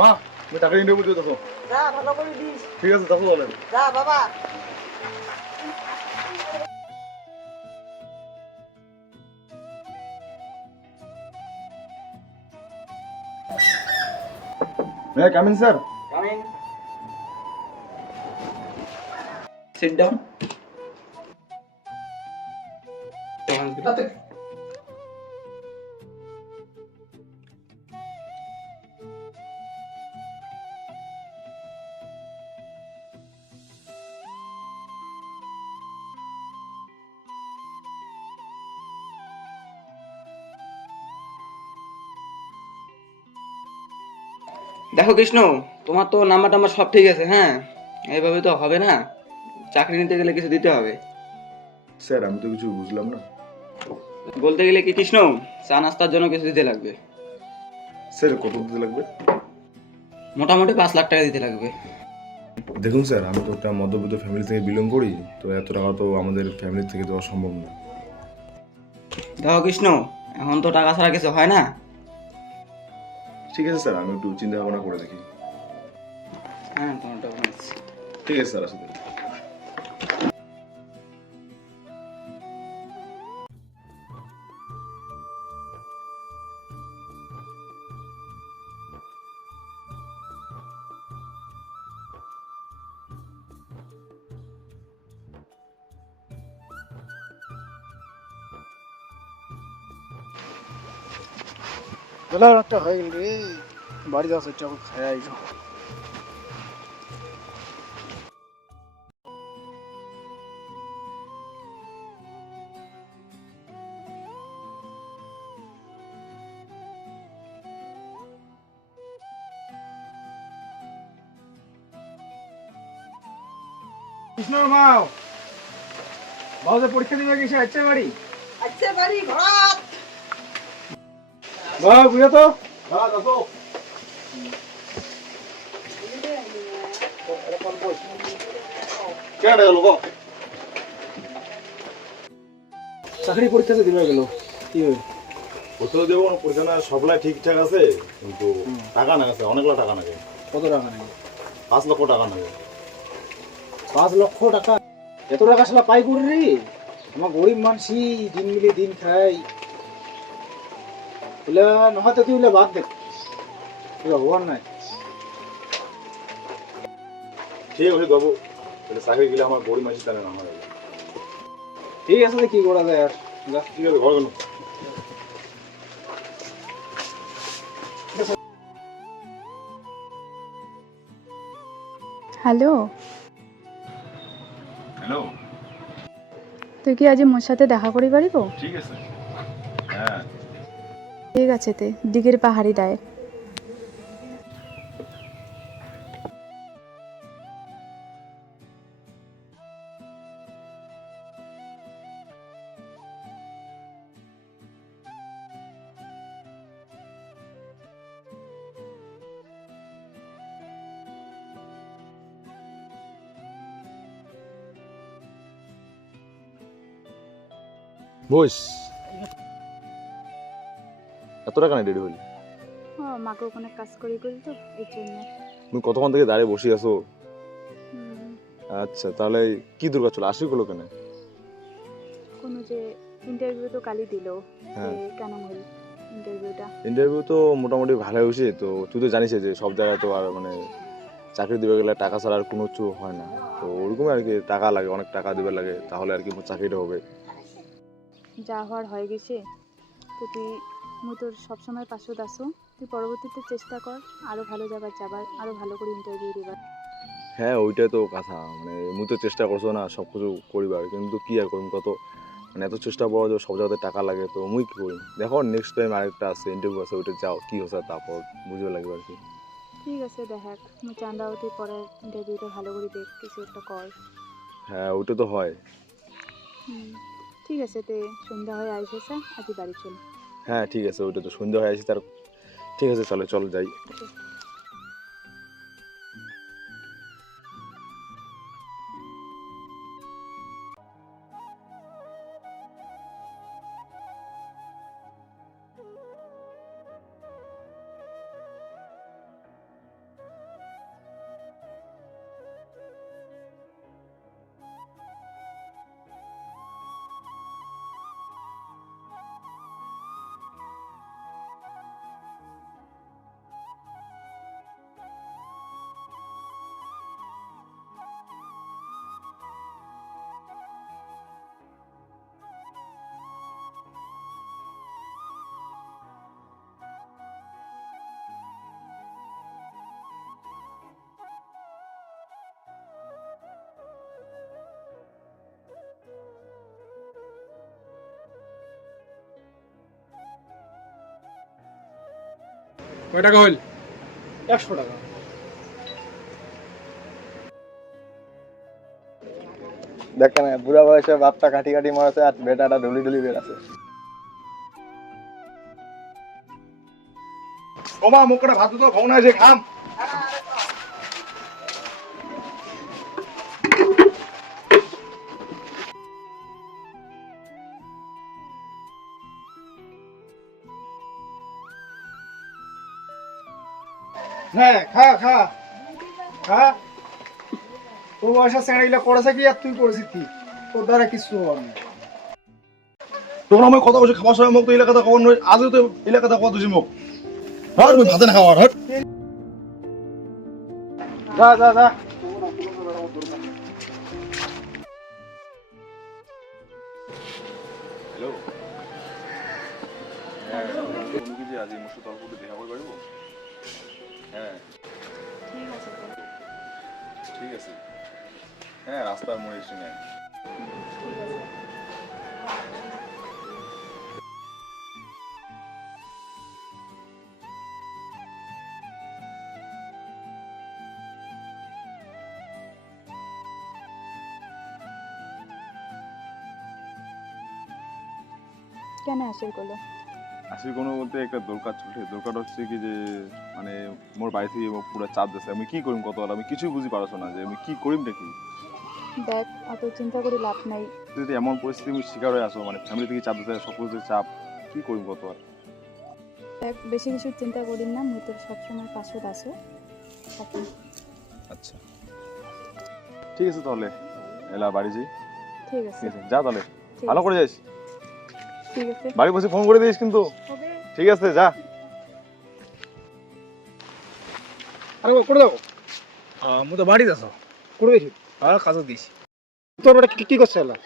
মা তুমি টাকা ইন্টারভিউ দিতে দেখো। যা ভালো করে দিস। ঠিক আছে দেখো বলেন। যা বাবা। May I come in, sir? Come in. Sit down. দেখো কৃষ্ণ, তোমার তো নাম্বার টাম্বার সব ঠিক আছে, হ্যাঁ? এইভাবে তো হবে না, চাকরি নিতে গেলে কিছু দিতে হবে। স্যার আমি তো কিছু বুঝলাম না। বলতে গেলে কি কৃষ্ণ, চা নাস্তার জন্য কিছু দিতে লাগবে। স্যার কত দিতে লাগবে? মোটামুটি 5 লাখ টাকা দিতে লাগবে। দেখুন স্যার, আমি তো একটা মধ্যবিত্ত ফ্যামিলি থেকে বিলং করি, তো এত টাকা তো আমাদের ফ্যামিলি থেকে দেওয়া সম্ভব না। দেখো কৃষ্ণ, এখন তো টাকা ছাড়া কিছু হয় না। ঠিক আছে স্যার, আমি একটু চিন্তা ভাবনা করে দেখি। হ্যাঁ, তোমার ডকুমেন্টস। ঠিক আছে স্যার, আসলে বেলা একটা হয়ে গেল রে, বাড়ি যাওয়া সেটা খাই আইছো। কৃষ্ণর মাও বাবুদের পরীক্ষা দিবে গেছে, আচ্ছা বাড়ি আচ্ছা বাড়ি ঘর। বাবা বুঝো তো। হ্যাঁ দেখো। কেন গেল গো? চাকরি পরীক্ষা তো দিবে গেল, কি হবে? পরীক্ষা দেবো, পরীক্ষা না সবলাই ঠিকঠাক আছে, কিন্তু টাকা না আছে, অনেকগুলো টাকা লাগে। কত টাকা নেই? 5 লক্ষ টাকা লাগে। 5 লক্ষ টাকা? এত টাকা সালা পাই করি রে? আমার গরিব মানসি, দিন মিলে দিন খাই। বলে নহয়তো তুই বলে বাদ দেখ, ভগবান নাই। ঠিক আছে বাবু, তাহলে চাকরি গেলে আমার গরিব মাসি জানে না আমার। ঠিক আছে, তো কি করা যায় আর। যা। ঠিক আছে, ঘর গেল। Hello, hello. তুই কি আজ মোর সাথে দেখা করি পারিব? ঠিক আছে। হ্যাঁ ঠিক আছে, তে দিগের পাহাড়ি দায়। বস। এত টাকা নাই রেডি হইলি? ও মাকে ওখানে কাজ করি করি তো এর জন্য। তুমি কতক্ষণ থেকে দাঁড়িয়ে বসে আছো? হুম, আচ্ছা, তাহলে কি দরকার চলো আসি গুলো কেন? কোনো যে ইন্টারভিউ তো কালই দিল, হ্যাঁ। কেন হল ইন্টারভিউটা? ইন্টারভিউ তো মোটামুটি ভালো হয়েছে, তো তুই তো জানিস যে সব জায়গায় তো আর মানে চাকরি দিবে গেলে টাকা ছাড়া আর কোনো কিছু হয় না, তো ওরকমই আর কি, টাকা লাগে, অনেক টাকা দিবে লাগে, তাহলে আর কি চাকরিটা হবে। যা হওয়ার হয়ে গেছে, তো তুই মুই তোর সবসময় পাশে আসো। তুই পরবর্তীতে চেষ্টা কর আরো ভালো জায়গায় যাবার, আরো ভালো করে ইন্টারভিউ দিবার। হ্যাঁ ওইটাই তো কথা, মানে মুই তো চেষ্টা করছো না সব কিছু করিবার, কিন্তু কি আর করিম কত, মানে এত চেষ্টা পাওয়া যায়, সব জায়গাতে টাকা লাগে, তো মুই কি করি। দেখো নেক্সট টাইম আরেকটা আছে ইন্টারভিউ আছে, ওইটা যাও কি হচ্ছে তারপর বুঝবে লাগবে আর কি। ঠিক আছে, দেখ মুই চান্দাও তুই পরে ইন্টারভিউটা ভালো করে দেখ, কিছু একটা কর। হ্যাঁ ওইটা তো হয়। হুম, ঠিক আছে, তে সন্ধ্যা হয়ে আইসেছে, আজ বাড়ি চল। হ্যাঁ ঠিক আছে, ওইটা তো সন্ধ্যা হয়ে আছে তার। ঠিক আছে চলো চল যাই। কয় টাকা হইল? 100 টাকা। দেখ না বুড়া বয়সে বাপটা কাটি কাটি মারছে আর বেটাটা ঢুলি ঢুলি বেড়াছে। ওমা মুখটা ভাত তো খাও না যে খাম। হ্যাঁ খা খা খা। তোর বয়সা স্যাঁড়িগুলো করেছে কি আর তুই করেছিস কি? তোর দ্বারা কিছু হওয়ার নেই। তখন আমি কথা বলছি খাবার সময় মুখ তো এলাকাতে খবর নয়, আজও তো এলাকাতে কথা দিছি মুখ। হট মুই ভাতে না খাওয়ার হট। যা যা যা। হ্যালো হ্যাঁ কোনো কি যে আজ এই মুসু তরফে দেখা করে পারবো? হ্যাঁ ঠিক আছে তো। ঠিক আছে। হ্যাঁ রাস্তার মোড়ে এসে নেয়। ঠিক আছে। কেন আসির করলো? আসলে কোনো বলতে একটা দরকার চলছে, দরকার হচ্ছে কি যে মানে মোর বাড়ি থেকে পুরো চাপ দিচ্ছে, আমি কি করিম কত আমি কিছুই বুঝি পারছো না যে আমি কি করিম নাকি। দেখ অত চিন্তা করে লাভ নাই। যদি এমন পরিস্থিতি আমি শিকার হয়ে আসো মানে ফ্যামিলি থেকে চাপ দিতে সব কিছু চাপ, কি করিম কত আর। দেখ বেশি কিছু চিন্তা করিস না, মুই তোর সবসময় পাশে আসো। আচ্ছা ঠিক আছে তাহলে এলা বাড়ি যাই। ঠিক আছে। ঠিক আছে যা তাহলে ঠিক ভালো আছে। করে যাইস, ঠিক আছে। বাড়ি বসে ফোন করে দিস কিন্তু। হবে। ঠিক আছে যা। আরে করে দাও। মু তো বাড়ি যাচ্ছ করে দিছি আর কাজও দিছি। তোর বেটা কি করছে এলা?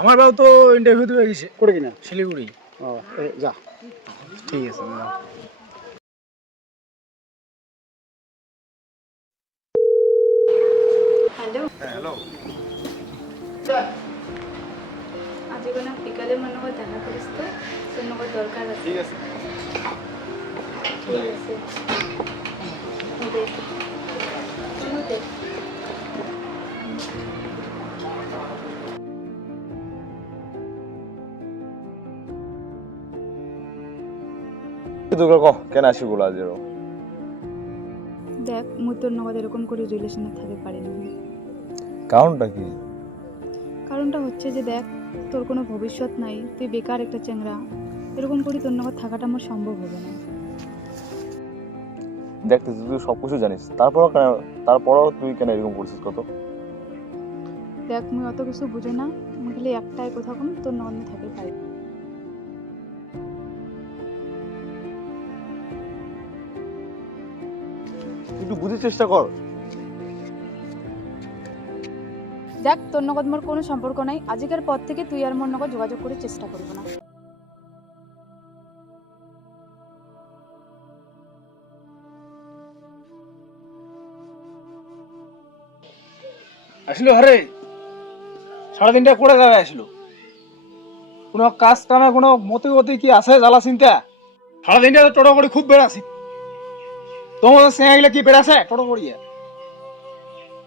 আমার বাবু তো ইন্টারভিউ দিয়ে গেছে করে কিনা শিলিগুড়ি। যা ঠিক আছে যা। হ্যালো, হ্যাঁ হ্যালো আজকে কোনো বিকালে মনে হয় দেখা করিস তো, তোর নগর দরকার আছে। ঠিক আছে। ঠিক আছে। দেখ তুইও দেখ। তোকে কহ কেন আসি বলা আজ এরকম? দেখ মুই তোর নগদ এরকম করে রিলেশনে থাকতে পারি না। কারণটা কি? কারণটা হচ্ছে যে দেখ তোর কোনো ভবিষ্যৎ নাই, তুই বেকার একটা চ্যাংরা, এরকম করে তোর নগদ থাকাটা আমার সম্ভব হবে না। দেখ তুই সব কিছু জানিস, তারপরও তুই কেন এরকম করছিস কত? দেখ মুই অত কিছু বুঝো না, মুই খালি একটাই কথা কম, তোর নগদ থাকতে পারি। একটু বুঝার চেষ্টা কর। দেখ তোর নগদ মোর কোনো সম্পর্ক নাই, আজকের পর থেকে তুই আর মোর নগদ যোগাযোগ করে চেষ্টা করবো না। আসলো আরে সারাদিনটা করে যাবে আসলো, কোনো কাজ কামে কোনো মতি গতি কি আছে জ্বালা চিন্তা? সারাদিনটা তো টোটো করে খুব বেড়াছি। তোমার সেঙাগুলা কি বেড়াছে টোটো করিয়ে?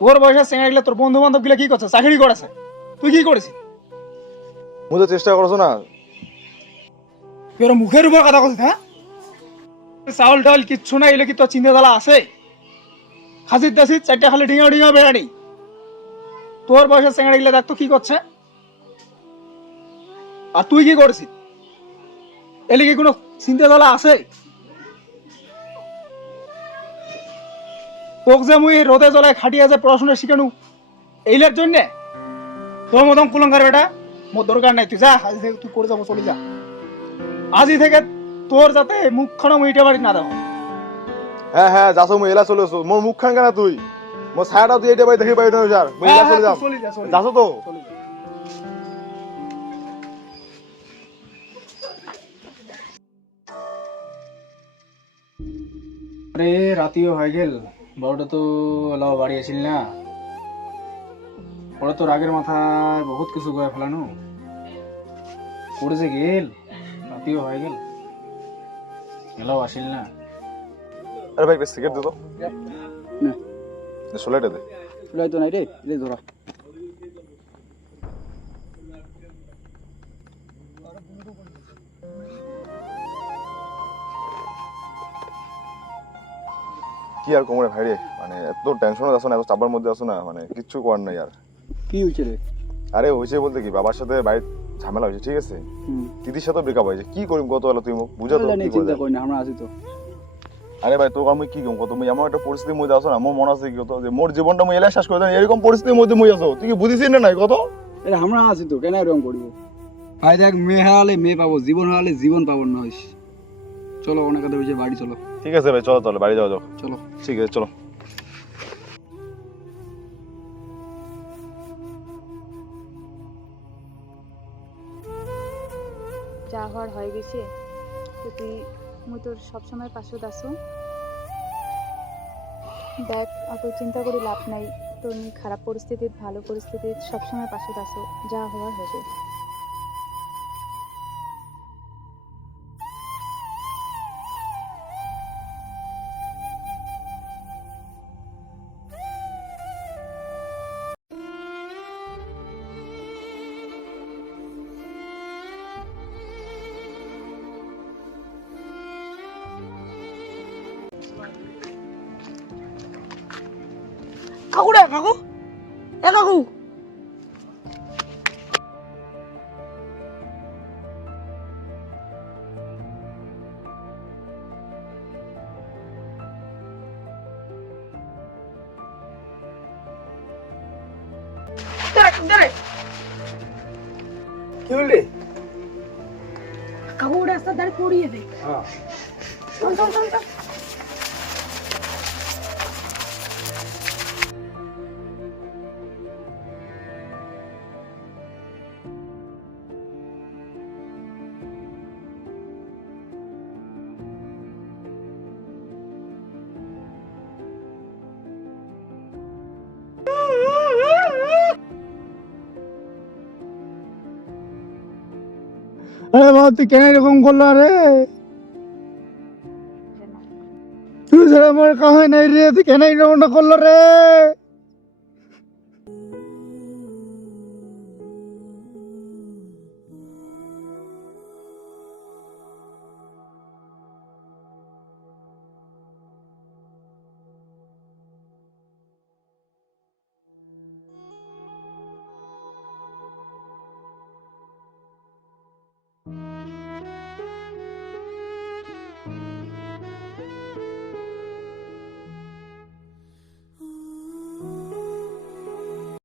তোর বয়সের সেঙাগুলা তোর বন্ধু বান্ধব গুলা কি করছে? চাকরি করেছে, তুই কি করেছিস? বুঝার চেষ্টা করছো না? তুই ওর মুখের উপর কথা বলছিস? হ্যাঁ চাউল টাউল কিচ্ছু না, এলে কি তোর চিন্তা জ্বালা আছে? খাসির দাসি চারটা খালি ডিঙা ডিঙা বেড়ানি। তোর বয়সের সেঙাগুলা দেখ তো কি করছে, আর তুই কি করেছিস? এলে কি কোনো চিন্তা জ্বালা আছে? তোকে যে মুই রোদে জলায় খাটিয়ে যে পড়াশোনা শিখানু এইলার জন্য, তোর মতন কুলঙ্গার বেটা মোর দরকার নাই। তুই যা, আজ থেকে তুই করে যাবো, চলে যা আজই থেকে। তোর যাতে মুখখানা মুইটা বাড়ি না দেখো। হ্যাঁ হ্যাঁ যাসো মুই এলা চলে আসো, মোর মুখ খান কেনা তুই? মোর ছায়াটাও তুই এটা বাড়ি দেখে পাই না স্যার, মুই এলা চলে যাম। চলে যা, চলে যা, যাসো তো? চলে যা। আরে রাতিও হয়ে গেল, বড়টা তো এলাও বাড়ি আসিল না। ওরা তো রাগের মাথায় বহুত কিছু করে ফেলানো করেছে গেল, রাতিও হয়ে গেল, এলাও আসিল না। আরে ভাই একটা সিগারেট দে তো না। সোলাইটা দে। চুলাই তো নাই রে, রে ধরা। কি আর কোমরে ভাই রে, মানে এত টেনশনে আছো না, এত চাপের মধ্যে আছো না, মানে কিচ্ছু করার নাই আর। কি হয়েছে রে? আরে হয়েছে বলতে কি, বাবার সাথে বাড়ির ঝামেলা হয়েছে, ঠিক আছে? হুম। দিদির সাথে ব্রেকআপ হয়েছে, কি করিম কত হলো তুই মুখ বুঝা তো, আল্লাহ কি নিয়ে করা চিন্তা যায়? করি না, আমরা আছি তো। আরে ভাই তোকে আমি কি কম কত, মুই এমন একটা পরিস্থিতির মধ্যে আছো না, মোর মনে আছে কি কত যে মোর জীবনটা মুই এলাই শেষ করে দেন, এরকম পরিস্থিতির মধ্যে মুই আছো, তুই কি বুঝিস না নাই কত? আরে আমরা আছি তো, কেন এরকম করবো? ভাই দেখ, মেয়ে হারালে মেয়ে পাবো, জীবন হারালে জীবন পাবো না হইস। চলো অনেক কথা হয়েছে, বাড়ি চলো। ঠিক আছে ভাই, চলো তাহলে বাড়ি যাওয়া যাও। চলো। ঠিক আছে চলো। যা হওয়ার হয়ে গেছে, তো তুই মুই তোর সবসময় পাশে আছো। দেখ, অত চিন্তা করে লাভ নাই, তোর মুই খারাপ পরিস্থিতির ভালো পরিস্থিতির সবসময় পাশে আছো, যা হওয়ার হবে। কাকু রে কাকু, এ কাকু, কি বললি? কাকু রাস্তার ধারে পড়িয়ে দে। চল চল চল চল। আরে বাবা, তুই কেন এরকম করলো রে? তুই ছাড়া আমার কাহাই নাই রে, তুই কেন এরকমটা করলো রে?